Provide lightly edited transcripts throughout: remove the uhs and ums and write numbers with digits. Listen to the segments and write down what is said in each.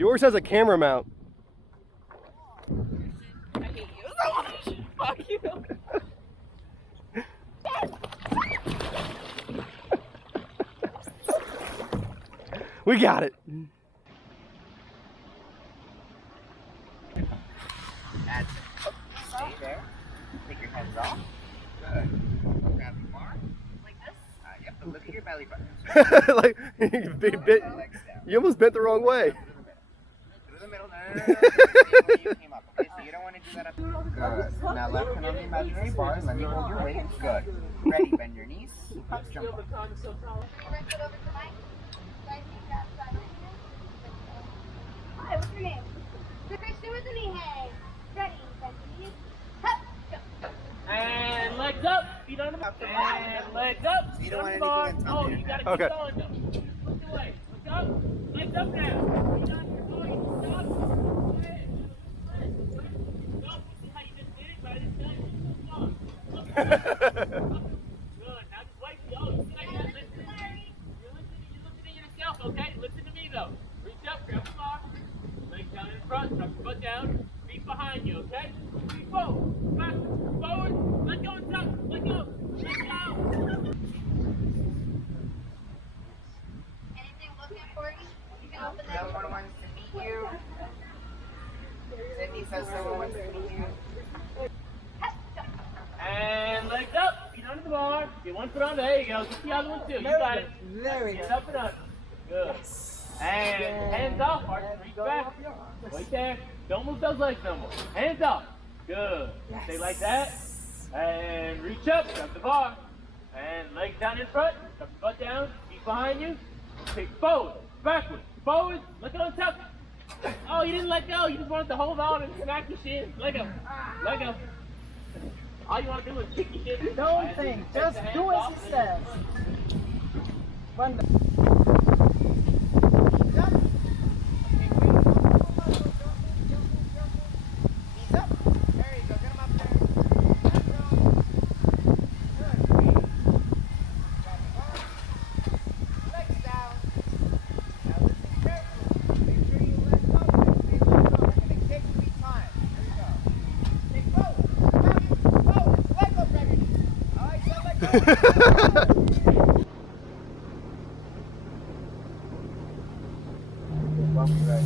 Yours has a camera mount. I hate you so much. Fuck you. We got it. That's it. Stay there. Take your hands off. Good. Grab the bar. Like this? Yep, but look at your belly button. Like, you almost bent the wrong way. Through the middle. No. You came up, okay? So you don't want to do that up. Good. Now left hand on the imaginary bar and let me hold your weight. Good. Ready, bend your knees. Let's jump up. Hi, what's your name? Christian with an E. Hey. Ready, bend your knees. Hup, jump. And legs up, feet on the bar. And legs up, So you feet don't on want the bar. anything Oh, on you top gotta of your keep going though. Look away. Look up. Legs up now. Feet on your bar. You can stop. Stop. See how you just did it? Right inside. Good. Now just wait. Oh, you see how you just listen. You're listening to yourself, okay? Listen to me though. Reach up, grab the bar. Legs down in front, drop your butt down. Feet behind you, okay? Feet forward. Back. Forward. Let go and stop. Let go. Let go. Anything looking for you? You can open it. Someone wants to meet you. Cindy says someone wants to meet you. And legs up, feet under the bar. Get one foot on, there you go. Get the other one too. You got it. Very Get up and under. Good. And hands off, arch, reach back. Wait there. Don't move those legs no more. Hands off. Good. Stay like that. And reach up, grab the bar. And legs down in front. Drop your butt down. Feet behind you. Take forward, backward, forward. Look on top. Oh, you didn't let go. You just wanted to hold on and smack your shin. Let go. Let go. All you want to do is kick your shin. Don't think. Just do as he says. One minute. Knees up. There you go. Get him up there. Good. Grab the bar. Legs down. Now listen carefully. Make sure you let go. Make sure you let go. We're going to kick 3 times. There you go. Kick forward. Back. Forward. Let go, grab your knees. All right, so let go. Right.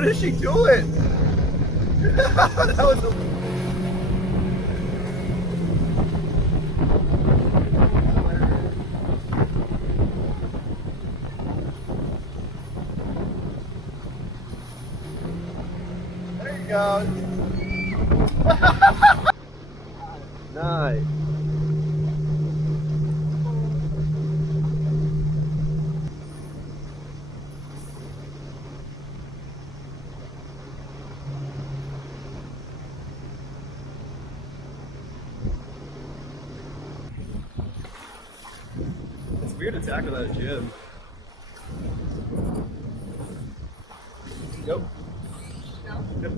What is she doing? That was a... There you go. Nice. It's weird to tackle at a gym. Nope. Yep.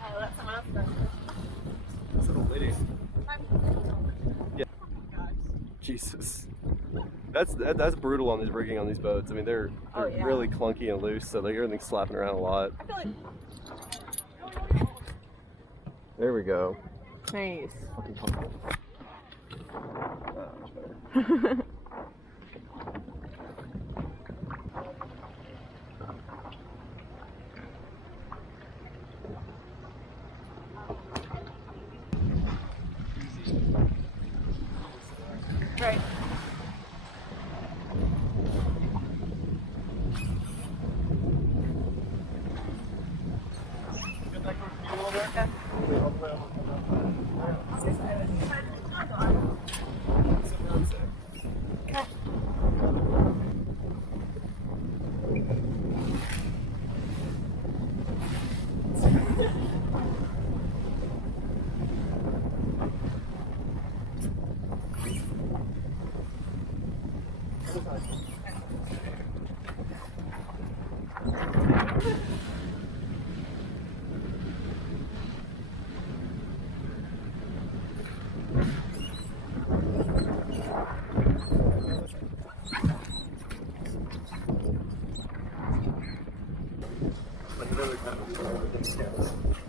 Oh, that's someone else's birthday. This little lady. Yeah. Gosh. Jesus. That's brutal on these rigging on these boats. I mean, they're Oh, yeah. really clunky and loose, so everything's slapping around a lot. I feel like There we go. nice. Fucking comfortable. Much better. Right. Like another kind of